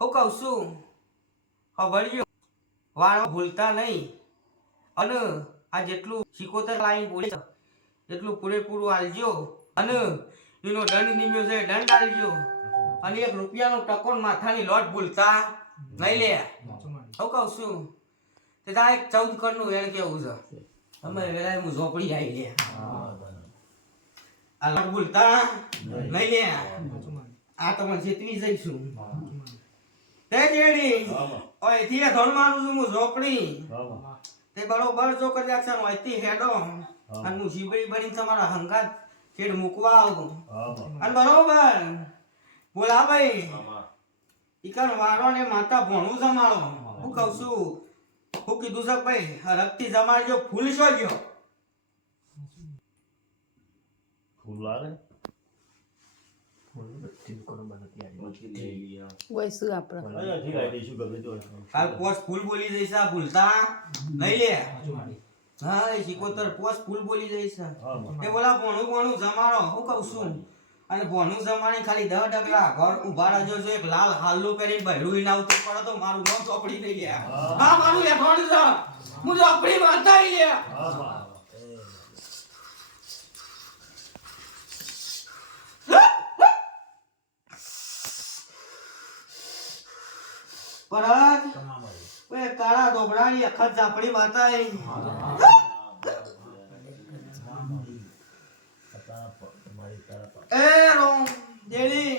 હું કહું છું ખબરજો વાળો ભૂલતા નહીં. અને આ જેટલું શિકોતર લાઈન બોલે એટલું પૂરેપૂરું આલજો અને એનો દંડ નિમ્યો છે દંડ આલજો અને એક રૂપિયાનો ટકો માથાની લોટ ભૂલતા નહીં લે. હું કહું છું, તે તારે એક ચૌદ કરનું વેણ કેવું છે? તમે વેળાએ હું ઝોપડી આવી લે આ લોટ ભૂલતા નહીં લે. આ તમને ચેતવી જઈશું. તે જેડી અહીંથી એ ધોળ મારું છું હું ઝોપડી. તે બરોબર જો કરી છે અહીંથી હેડો. અને હું જીબડી બની તમારા હંગાત છેડ મૂકવા આવું. અને બરોબર. બોલા ભાઈ. ઈકન વારો ને માતા ભણું જમાડો. હું કહું છું હું કીધું છે ભાઈ રક્તી જમાડજો ફૂલ ગયો એ બોલી ભોણું ભોણું જમાડો. હું કહું છું. અને ભણું જમાડી ખાલી દહ ડગલા ઘર ઊભા રાજો જો એક લાલ હાલ્લું પહેરી બહેરું ના ઉતર પડે તો મારું નામ ચોપડી નહીં ગયા હા, મારું લેખવાનું છે. હું ચોપડી મારતા લે. પરત ઓય કાળા ડોબરાની અખત ઝાપડી માતા એ એ રોમ દેડી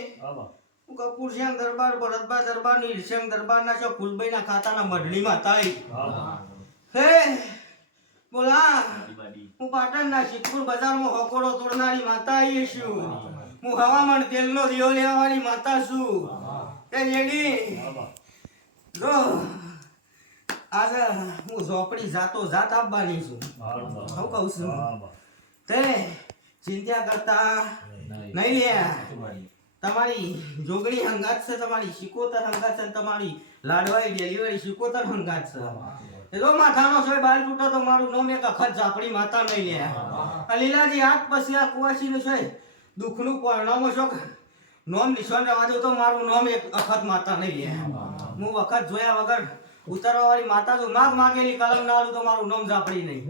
હું કપૂર શ્યામ દરબાર ભરતબા દરબારની શ્યામ દરબાર ના છો ફૂલભાઈ ના ખાતાના મઢડી માતા હે બોલા હું પાટણ ના શિવપુર બજારમાં હોકોડો તોડનારી માતા આવીએ છું. હું હવામાન તેલનો રિયો લેવાની માતા છું. એ લેડી. જો આજે હું ઝોપડી જાતો જાત આપવાની છું. હું કહું છું. તે ચિંતા કરતા નહીં. લે. તમારી જોગણી હંગાત છે તમારી શિકોતર હંગાત છે તમારી લાડવાઈ ડિલિવરી શિકોતર હંગાત છે. એટલો જો માથાનો સોય બાર તૂટો તો મારું નામ એક અખત ઝાપડી માતા નહીં લે. લીલાજી હાથ પછી આ કુવાસીનું છે દુઃખનું પરણામો છો નોમ નિશાન રહેવા દો તો મારું નામ એક અખત માતા નહીં હે હું વખત જોયા વગર ઉતારવા વાળી માતા જો માગ માગેલી કલમ ના આવું તો મારું નામ ઝાપડી નહીં.